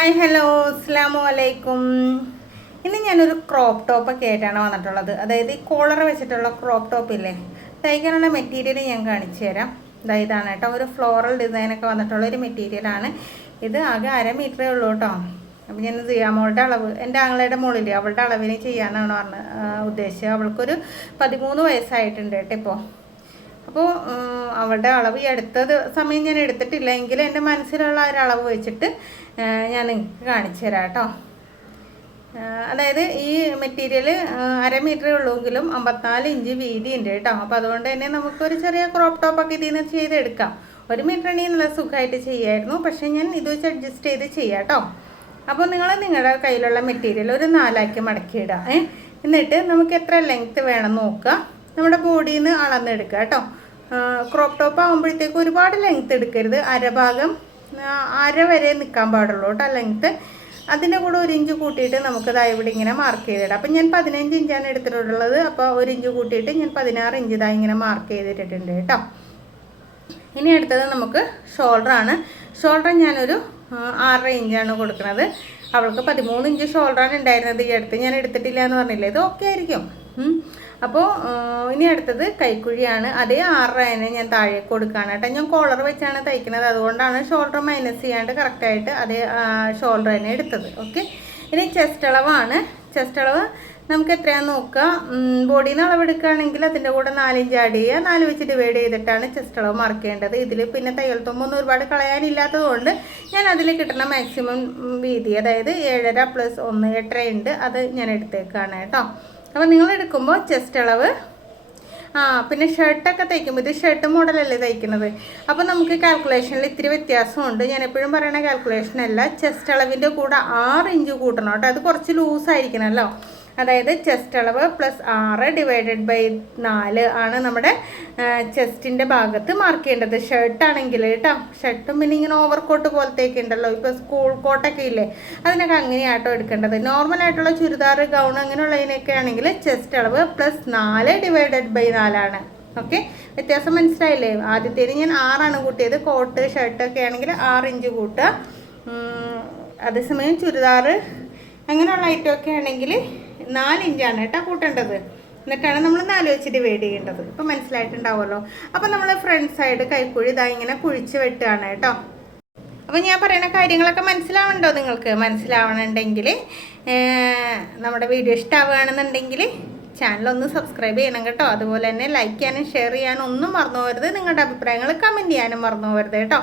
Hi hello അസ്സലാമു അലൈക്കും. ഇന്ന് ഞാനൊരു ക്രോപ്പ് ടോപ്പൊക്കെ ആയിട്ടാണ് വന്നിട്ടുള്ളത്. അതായത് ഈ കോളർ വെച്ചിട്ടുള്ള ക്രോപ്പ് ടോപ്പ് ഇല്ലേ, തയ്ക്കാനുള്ള മെറ്റീരിയൽ ഞാൻ കാണിച്ചു തരാം. ഇതാണ് കേട്ടോ, ഒരു ഫ്ലോറൽ ഡിസൈനൊക്കെ വന്നിട്ടുള്ള ഒരു മെറ്റീരിയലാണ് ഇത്. ആകെ 1/2 മീറ്ററേ ഉള്ളൂ കേട്ടോ. അപ്പോൾ ഞാൻ സിയാമോളുടെ അളവ്, എൻ്റെ ആങ്ങളയുടെ മുകളിൽ അവളുടെ അളവിന് ചെയ്യാനാണ് ഉദ്ദേശിച്ചത്. അവൾക്കൊരു 13 വയസ്സായിട്ടുണ്ട് കേട്ടോ ഇപ്പോൾ. അപ്പോൾ അവളുടെ അളവ് ഈ അടുത്തത് സമയം ഞാൻ എടുത്തിട്ടില്ല, എങ്കിലും എൻ്റെ മനസ്സിലുള്ള ഒരളവ് വെച്ചിട്ട് ഞാൻ നിങ്ങൾക്ക് കാണിച്ചു തരാം കേട്ടോ. അതായത് ഈ മെറ്റീരിയൽ 1/2 മീറ്ററേ ഉള്ളൂങ്കിലും 54 ഇഞ്ച് വീതി ഉണ്ട് കേട്ടോ. അപ്പോൾ അതുകൊണ്ട് തന്നെ നമുക്കൊരു ചെറിയ ക്രോപ്പ് ടോപ്പൊക്കെ ഇതിൽ നിന്ന് ചെയ്തെടുക്കാം. 1 മീറ്റർ ആണെങ്കിൽ നല്ല സുഖമായിട്ട് ചെയ്യായിരുന്നു, പക്ഷേ ഞാൻ ഇത് വെച്ച് അഡ്ജസ്റ്റ് ചെയ്ത് ചെയ്യാം കേട്ടോ. അപ്പോൾ നിങ്ങളുടെ കയ്യിലുള്ള മെറ്റീരിയൽ ഒരു 4 മടക്കിയിടുക. എന്നിട്ട് നമുക്ക് എത്ര ലെങ്ത്ത് വേണം നോക്കുക, നമ്മുടെ ബോഡിയിൽ നിന്ന് അളന്നെടുക്കുക കേട്ടോ. ക്രോപ്പ് ടോപ്പ് ആകുമ്പോഴത്തേക്ക് ഒരുപാട് ലെങ്ത്ത് എടുക്കരുത്, അര വരെ നിൽക്കാൻ പാടുള്ളൂ കേട്ടോ ലെങ്ത്ത്. അതിൻ്റെ കൂടെ 1 ഇഞ്ച് കൂട്ടിയിട്ട് നമുക്ക് ഇവിടെ ഇങ്ങനെ മാർക്ക് ചെയ്തിടാം. അപ്പം ഞാൻ 15 ഇഞ്ചാണ് എടുത്തിട്ടുള്ളത്. അപ്പോൾ 1 ഇഞ്ച് കൂട്ടിയിട്ട് ഞാൻ 16 ഇഞ്ച് ഇങ്ങനെ മാർക്ക് ചെയ്തിട്ടുണ്ട് കേട്ടോ. ഇനി അടുത്തത് നമുക്ക് ഷോൾഡറാണ്. ഷോൾഡർ ഞാനൊരു 6 ഇഞ്ചാണ് കൊടുക്കുന്നത്. അവൾക്ക് 13 ഇഞ്ച് ഷോൾഡറാണ് ഉണ്ടായിരുന്നത്. ഈ അടുത്ത് ഞാൻ എടുത്തിട്ടില്ല എന്ന് പറഞ്ഞില്ലേ, ഇത് ഓക്കെ ആയിരിക്കും. അപ്പോൾ ഇനി അടുത്തത് കൈക്കുഴിയാണ്. അതേ 6 തന്നെ ഞാൻ താഴേക്ക് കൊടുക്കുകയാണ് കേട്ടോ. ഞാൻ കോളർ വെച്ചാണ് തയ്ക്കുന്നത്, അതുകൊണ്ടാണ് ഷോൾഡർ മൈനസ് ചെയ്യാണ്ട് കറക്റ്റായിട്ട് അതേ ഷോൾഡർ തന്നെ എടുത്തത്. ഓക്കെ, ഇനി ചെസ്റ്റ് അളവാണ്. ചെസ്റ്റ് അളവ് നമുക്ക് എത്രയാണെന്ന് നോക്കുക. ബോഡിയിൽ നിന്ന് അളവെടുക്കുകയാണെങ്കിൽ അതിൻ്റെ കൂടെ 4 ഇഞ്ച് ആഡ് ചെയ്യുക. 4 വെച്ച് ഡിവൈഡ് ചെയ്തിട്ടാണ് ചെസ്റ്റ് അളവ് മാർക്ക് ചെയ്യേണ്ടത്. ഇതിൽ പിന്നെ തയ്യൽ തുമ്പൊന്നും ഒരുപാട് കളയാനില്ലാത്തത് കൊണ്ട് ഞാൻ അതിൽ കിട്ടുന്ന മാക്സിമം വീതി, അതായത് 7.5 + 1 8 ഉണ്ട്, അത് ഞാൻ എടുത്തേക്കാണ് കേട്ടോ. അപ്പോൾ നിങ്ങൾ എടുക്കുമ്പോൾ ചെസ്റ്റ് അളവ്, പിന്നെ ഷർട്ടൊക്കെ തയ്ക്കുമ്പോൾ ഇത് ഷർട്ട് മോഡലല്ലേ തയ്ക്കുന്നത്, അപ്പോൾ നമുക്ക് കാൽക്കുലേഷനിൽ ഇത്തിരി വ്യത്യാസമുണ്ട്. ഞാൻ എപ്പോഴും പറയുന്ന കാൽക്കുലേഷനല്ല, ചെസ്റ്റ് അളവിൻ്റെ കൂടെ 6 ഇഞ്ച് കൂട്ടണം കേട്ടോ. അത് കുറച്ച് ലൂസായിരിക്കണമല്ലോ. അതായത് ചെസ്റ്റ് അളവ് +6 / 4 ആണ് നമ്മുടെ ചെസ്റ്റിൻ്റെ ഭാഗത്ത് മാർക്ക് ചെയ്യേണ്ടത്. ഷർട്ടാണെങ്കിൽ കേട്ടോ, ഷർട്ടും പിന്നെ ഇങ്ങനെ ഓവർകോട്ട് പോലത്തേക്ക് ഉണ്ടല്ലോ, ഇപ്പോൾ സ്കൂൾ കോട്ടൊക്കെ ഇല്ലേ, അതിനൊക്കെ അങ്ങനെയാട്ടോ എടുക്കേണ്ടത്. നോർമലായിട്ടുള്ള ചുരിദാർ, ഗൗൺ അങ്ങനെയുള്ളതിനൊക്കെ ആണെങ്കിൽ ചെസ്റ്റ് അളവ് +4 / 4 ആണ്. ഓക്കെ, വ്യത്യാസം മനസ്സിലായില്ലേ? ആദ്യത്തേന് ഞാൻ 6 കൂട്ടിയത്. കോട്ട് ഷർട്ടൊക്കെ ആണെങ്കിൽ 6 ഇഞ്ച് കൂട്ടുക. അതേസമയം ചുരിദാർ അങ്ങനെയുള്ള ഐറ്റമൊക്കെ ആണെങ്കിൽ 4 ഇഞ്ചാണ് കേട്ടോ കൂട്ടേണ്ടത്. എന്നിട്ടാണ് നമ്മൾ 4 വെച്ച് ഡിവൈഡ് ചെയ്യേണ്ടത്. ഇപ്പം മനസ്സിലായിട്ടുണ്ടാവുമല്ലോ. അപ്പം നമ്മൾ ഫ്രണ്ട് സൈഡ് കൈക്കുഴി ഇങ്ങനെ കുഴിച്ച് വെട്ടുകയാണ് കേട്ടോ. അപ്പം ഞാൻ പറയുന്ന കാര്യങ്ങളൊക്കെ മനസ്സിലാവണ്ടോ നിങ്ങൾക്ക്? മനസ്സിലാവണമെന്നുണ്ടെങ്കിൽ, നമ്മുടെ വീഡിയോ ഇഷ്ടമാവുകയാണെന്നുണ്ടെങ്കിൽ ചാനലൊന്ന് സബ്സ്ക്രൈബ് ചെയ്യണം കേട്ടോ. അതുപോലെ തന്നെ ലൈക്ക് ചെയ്യാനും ഷെയർ ചെയ്യാനും ഒന്നും മറന്നു പോകരുത്. നിങ്ങളുടെ അഭിപ്രായങ്ങൾ കമൻറ്റ് ചെയ്യാനും മറന്നു പോകരുത് കേട്ടോ.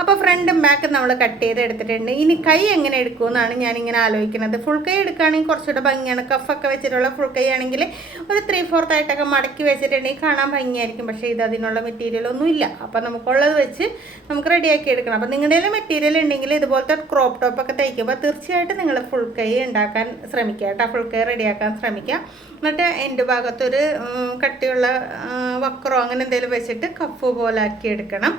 അപ്പോൾ ഫ്രണ്ടും ബാക്കും നമ്മൾ കട്ട് ചെയ്ത് എടുത്തിട്ടുണ്ട്. ഇനി കൈ എങ്ങനെ എടുക്കുമെന്നാണ് ഞാനിങ്ങനെ ആലോചിക്കുന്നത്. ഫുൾ കൈ എടുക്കുകയാണെങ്കിൽ കുറച്ചുകൂടെ ഭംഗിയാണ്. കഫൊക്കെ വെച്ചിട്ടുള്ള ഫുൾ കൈ ആണെങ്കിൽ ഒരു 3/4 ആയിട്ടൊക്കെ മടക്കി വെച്ചിട്ടുണ്ടെങ്കിൽ കാണാൻ ഭംഗിയായിരിക്കും. പക്ഷേ ഇത് അതിനുള്ള മെറ്റീരിയൽ ഒന്നും ഇല്ല. അപ്പോൾ നമുക്കുള്ളത് വെച്ച് നമുക്ക് റെഡിയാക്കി എടുക്കണം. അപ്പോൾ നിങ്ങളുടെ മെറ്റീരിയൽ ഉണ്ടെങ്കിൽ ഇതുപോലത്തെ ക്രോപ്പ് ടോപ്പൊക്കെ തയ്ക്കുമ്പോൾ തീർച്ചയായിട്ടും നിങ്ങൾ ഫുൾ കൈ ഉണ്ടാക്കാൻ ശ്രമിക്കുക കേട്ടോ. ഫുൾ കൈ റെഡിയാക്കാൻ ശ്രമിക്കുക. എന്നിട്ട് എൻ്റെ ഭാഗത്തൊരു കട്ടിയുള്ള വക്രോ അങ്ങനെ എന്തെങ്കിലും വെച്ചിട്ട് കഫ് പോലെ ആക്കി എടുക്കണം.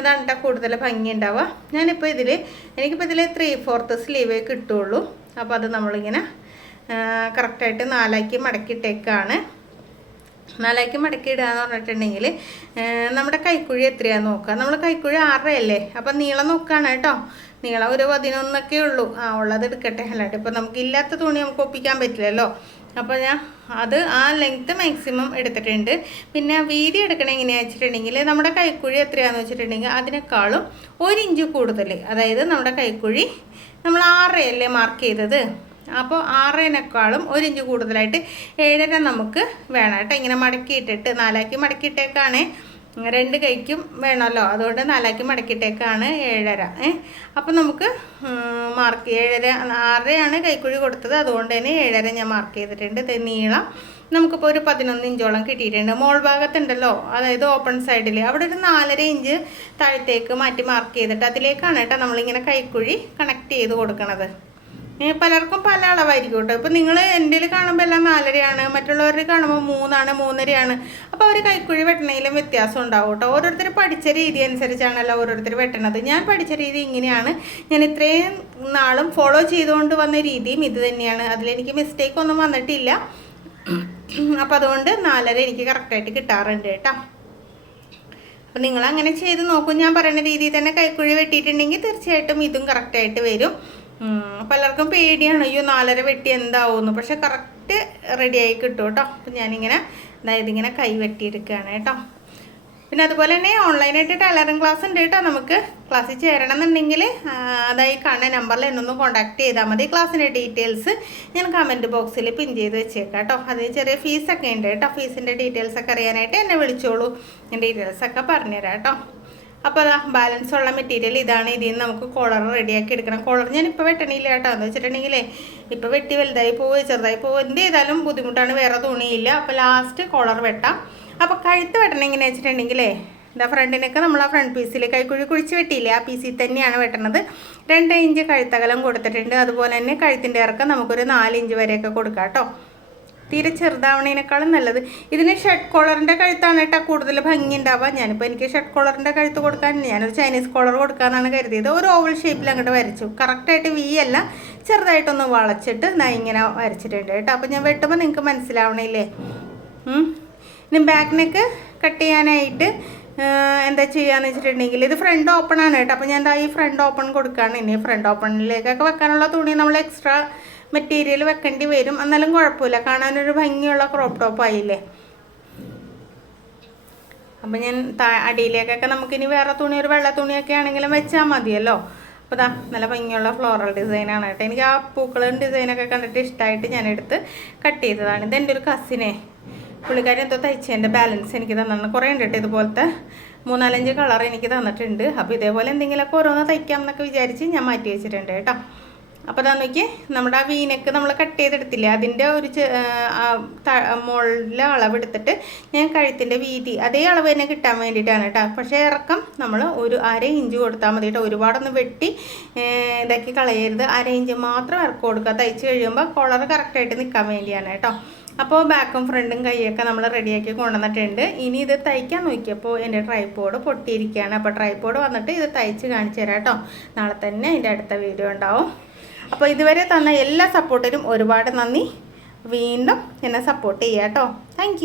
അതാണ് കേട്ടോ കൂടുതൽ ഭംഗി ഉണ്ടാവുക. എനിക്കിപ്പോൾ ഇതിൽ 3/4 സ്ലീവേ കിട്ടുള്ളൂ. അപ്പോൾ അത് നമ്മളിങ്ങനെ കറക്റ്റായിട്ട് 4 മടക്കിയിട്ടേക്കാണ്. 4 മടക്കിയിടുക എന്ന് പറഞ്ഞിട്ടുണ്ടെങ്കിൽ നമ്മുടെ കൈക്കുഴി എത്രയാണെന്ന് നോക്കുക. നമ്മൾ കൈക്കുഴി 6 അല്ലേ, അപ്പം നീളം നോക്കുകയാണ് കേട്ടോ. നീളം ഒരു 11 ഉള്ളൂ. ഉള്ളത് എടുക്കട്ടെ, അല്ലാണ്ട് ഇപ്പോൾ നമുക്ക് ഇല്ലാത്ത തുണി നമുക്ക് ഒപ്പിക്കാൻ പറ്റില്ലല്ലോ. അപ്പോൾ ഞാൻ ആ ലെങ്ത്ത് മാക്സിമം എടുത്തിട്ടുണ്ട്. പിന്നെ വീതി എടുക്കണം എങ്ങനെയാണെന്ന് വെച്ചിട്ടുണ്ടെങ്കിൽ, നമ്മുടെ കൈക്കുഴി എത്രയാണെന്ന് വെച്ചിട്ടുണ്ടെങ്കിൽ അതിനേക്കാളും 1 ഇഞ്ച് കൂടുതൽ, അതായത് നമ്മുടെ കൈക്കുഴി നമ്മൾ 6 അല്ലേ മാർക്ക് ചെയ്തത്, അപ്പോൾ 6-നേക്കാളും 1 ഇഞ്ച് കൂടുതലായിട്ട് 7.5 നമുക്ക് വേണം കേട്ടോ. ഇങ്ങനെ മടക്കിയിട്ടിട്ട് 4 മടക്കിയിട്ടേക്കാണ്. 2 കൈക്കും വേണമല്ലോ, അതുകൊണ്ട് 4 മടക്കിയിട്ടേക്കാണ് 7.5. അപ്പം നമുക്ക് മാർക്ക് 7.5 6 കൈക്കുഴി കൊടുത്തത്, അതുകൊണ്ട് തന്നെ 7.5 ഞാൻ മാർക്ക് ചെയ്തിട്ടുണ്ട്. നീളം നമുക്കിപ്പോൾ ഒരു 11 ഇഞ്ചോളം കിട്ടിയിട്ടുണ്ട്. മോൾ ഭാഗത്തുണ്ടല്ലോ, അതായത് ഓപ്പൺ സൈഡിൽ അവിടെ ഒരു 4.5 ഇഞ്ച് താഴത്തേക്ക് മാറ്റി മാർക്ക് ചെയ്തിട്ട് അതിലേക്കാണ് കേട്ടോ നമ്മളിങ്ങനെ കൈക്കുഴി കണക്ട് ചെയ്ത് കൊടുക്കണത്. പലർക്കും പല അളവായിരിക്കും കേട്ടോ. ഇപ്പോൾ നിങ്ങൾ എൻ്റെ കാണുമ്പോൾ എല്ലാം 4.5 മറ്റുള്ളവർ കാണുമ്പോൾ 3 3.5. അപ്പോൾ അവർ കൈക്കുഴി വെട്ടണയിലും വ്യത്യാസം ഉണ്ടാവും കേട്ടോ. ഓരോരുത്തർ പഠിച്ച രീതി അനുസരിച്ചാണല്ലോ ഓരോരുത്തർ വെട്ടണത്. ഞാൻ പഠിച്ച രീതി ഇങ്ങനെയാണ്. ഞാൻ ഇത്രയും നാളും ഫോളോ ചെയ്തുകൊണ്ട് വന്ന രീതിയും ഇത് തന്നെയാണ്. അതിലെനിക്ക് മിസ്റ്റേക്ക് ഒന്നും വന്നിട്ടില്ല. അപ്പോൾ അതുകൊണ്ട് 4.5 എനിക്ക് കറക്റ്റായിട്ട് കിട്ടാറുണ്ട് കേട്ടോ. അപ്പോൾ നിങ്ങൾ അങ്ങനെ ചെയ്ത് നോക്കൂ. ഞാൻ പറയുന്ന രീതിയിൽ തന്നെ കൈക്കുഴി വെട്ടിയിട്ടുണ്ടെങ്കിൽ തീർച്ചയായിട്ടും ഇതും കറക്റ്റായിട്ട് വരും. പലർക്കും പേടിയാണ്, അയ്യോ 4.5 വെട്ടി എന്താവുമെന്ന്. പക്ഷെ കറക്റ്റ് റെഡിയായി കിട്ടും കേട്ടോ. അപ്പം ഞാനിങ്ങനെ ഇങ്ങനെ കൈ വെട്ടിയെടുക്കുകയാണ് കേട്ടോ. പിന്നെ അതുപോലെ തന്നെ ഓൺലൈനായിട്ട് ടൈലറിങ് ക്ലാസ് ഉണ്ട് കേട്ടോ. നമുക്ക് ക്ലാസ്സിൽ ചേരണം എന്നുണ്ടെങ്കിൽ അതായി കാണുന്ന നമ്പറിൽ എന്നൊന്ന് കോൺടാക്ട് ചെയ്താൽ മതി. ക്ലാസ്സിൻ്റെ ഡീറ്റെയിൽസ് ഞാൻ കമൻറ്റ് ബോക്സിൽ പിൻ ചെയ്ത് വെച്ചേക്കാം കേട്ടോ. അതിന് ചെറിയ ഫീസൊക്കെ ഉണ്ട് കേട്ടോ. ഫീസിൻ്റെ ഡീറ്റെയിൽസൊക്കെ അറിയാനായിട്ട് എന്നെ വിളിച്ചോളൂ, ഞാൻ ഡീറ്റെയിൽസൊക്കെ പറഞ്ഞുതരാം കേട്ടോ. അപ്പോൾ അതാ ബാലൻസ് ഉള്ള മെറ്റീരിയൽ ഇതാണ്. ഇതിൽ നിന്ന് നമുക്ക് കോളർ റെഡിയാക്കി എടുക്കണം. കോളർ ഞാനിപ്പോൾ വെട്ടണില്ല കേട്ടോ. എന്ന് വെച്ചിട്ടുണ്ടെങ്കിലേ ഇപ്പോൾ വെട്ടി വലുതായി പോവുക ചെറുതായി പോവുക എന്ത് ചെയ്താലും ബുദ്ധിമുട്ടാണ്, വേറെ തുണിയില്ല. അപ്പോൾ ലാസ്റ്റ് കോളർ വെട്ടാം. അപ്പോൾ കഴുത്ത് വെട്ടണം എങ്ങനെയാ വെച്ചിട്ടുണ്ടെങ്കിലേ എന്താ ഫ്രണ്ടിനൊക്കെ നമ്മൾ ആ ഫ്രണ്ട് പീസിൽ കൈക്കുഴി കുഴിച്ച് വെട്ടിയില്ലേ, ആ പീസിൽ തന്നെയാണ് വെട്ടണത്. 2 ഇഞ്ച് കഴുത്തകലം കൊടുത്തിട്ടുണ്ട്. അതുപോലെ തന്നെ കഴുത്തിൻ്റെ ഇറക്കം നമുക്കൊരു 4 ഇഞ്ച് വരെയൊക്കെ കൊടുക്കാം കേട്ടോ. തീരെ ചെറുതാവണേനേക്കാളും നല്ലത്. ഇതിന് ഷർട്ട് കോളറിൻ്റെ കഴുത്താണ് കേട്ടോ കൂടുതൽ ഭംഗി ഉണ്ടാവുക. ഞാനിപ്പോൾ എനിക്ക് ഷർട്ട് കോളറിൻ്റെ കഴുത്ത് കൊടുക്കാൻ ഞാനൊരു ചൈനീസ് കോളർ കൊടുക്കാമെന്നാണ് കരുതിയത്. ഒരു ഓവൽ ഷേപ്പിൽ അങ്ങോട്ട് വരച്ചു. കറക്റ്റായിട്ട് വി അല്ല, ചെറുതായിട്ടൊന്ന് വളച്ചിട്ട് ഇങ്ങനെ വരച്ചിട്ടുണ്ട് കേട്ടോ. അപ്പോൾ ഞാൻ വെട്ടുമ്പോൾ നിങ്ങൾക്ക് മനസ്സിലാവണില്ലേ. ഇനി ബാക്ക് നെക്ക് കട്ട് ചെയ്യാനായിട്ട് എന്താ ചെയ്യാന്ന് വെച്ചിട്ടുണ്ടെങ്കിൽ ഇത് ഫ്രണ്ട് ഓപ്പൺ ആണ് കേട്ടോ. അപ്പോൾ ഞാൻ ഈ ഫ്രണ്ട് ഓപ്പൺ കൊടുക്കുകയാണ്. ഇനി ഫ്രണ്ട് ഓപ്പണിലേക്കൊക്കെ വെക്കാനുള്ള തുണി നമ്മൾ എക്സ്ട്രാ മെറ്റീരിയൽ വെക്കേണ്ടി വരും. എന്നാലും കുഴപ്പമില്ല, കാണാനൊരു ഭംഗിയുള്ള ക്രോപ്പ് ടോപ്പ് ആയില്ലേ. അപ്പം ഞാൻ അടിയിലേക്കൊക്കെ നമുക്കിനി വേറെ തുണി, ഒരു വെള്ള തുണിയൊക്കെ ആണെങ്കിലും വെച്ചാൽ മതിയല്ലോ. അപ്പോൾ ഇതാ നല്ല ഭംഗിയുള്ള ഫ്ലോറൽ ഡിസൈനാണ് കേട്ടോ. എനിക്ക് ആ പൂക്കളും ഡിസൈനൊക്കെ കണ്ടിട്ട് ഇഷ്ടമായിട്ട് ഞാനെടുത്ത് കട്ട് ചെയ്തതാണ്. ഇതെൻ്റെ ഒരു കസിനെ പുള്ളിക്കാരി എന്തോ തയ്ച്ചതിൻ്റെ ബാലൻസ് എനിക്ക് തന്നിട്ടുണ്ട്. കുറേ ഉണ്ട് കേട്ടോ, ഇതുപോലത്തെ 3-4 കളർ എനിക്ക് തന്നിട്ടുണ്ട്. അപ്പോൾ ഇതേപോലെ എന്തെങ്കിലുമൊക്കെ ഓരോന്ന് തയ്ക്കാം എന്നൊക്കെ വിചാരിച്ച് ഞാൻ മാറ്റി വെച്ചിട്ടുണ്ട് കേട്ടോ. അപ്പോൾ അതാ നോക്കി നമ്മുടെ ആ വീനക്ക് നമ്മൾ കട്ട് ചെയ്തെടുത്തില്ലേ, അതിൻ്റെ ഒരു മുകളിലെ അളവെടുത്തിട്ട് ഞാൻ കഴുത്തിൻ്റെ വീതി അതേ അളവ് തന്നെ കിട്ടാൻ വേണ്ടിയിട്ടാണ് കേട്ടോ. പക്ഷേ ഇറക്കം നമ്മൾ ഒരു 1/2 ഇഞ്ച് കൊടുത്താൽ മതി കേട്ടോ. ഒരുപാടൊന്ന് വെട്ടി ഇതാക്കി കളയരുത്. 1/2 ഇഞ്ച് മാത്രം ഇറക്കം കൊടുക്കുക. തയ്ച്ച് കഴിയുമ്പോൾ കോളർ കറക്റ്റായിട്ട് നിൽക്കാൻ വേണ്ടിയാണ് കേട്ടോ. അപ്പോൾ ബാക്കും ഫ്രണ്ടും കൈയൊക്കെ നമ്മൾ റെഡിയാക്കി കൊണ്ടുവന്നിട്ടുണ്ട്. ഇനി ഇത് തയ്ക്കാൻ നോക്കിയപ്പോൾ എൻ്റെ ട്രൈപോഡ് പൊട്ടിയിരിക്കുകയാണ്. അപ്പോൾ ട്രൈപോഡ് വന്നിട്ട് ഇത് തയ്ച്ച് കാണിച്ചു തരാം കേട്ടോ. നാളെ തന്നെ അതിൻ്റെ അടുത്ത വീഡിയോ ഉണ്ടാവും. അപ്പോൾ ഇതുവരെ തന്ന എല്ലാ സപ്പോർട്ടിനും ഒരുപാട് നന്ദി. വീണ്ടും എന്നെ സപ്പോർട്ട് ചെയ്യാം കേട്ടോ. താങ്ക്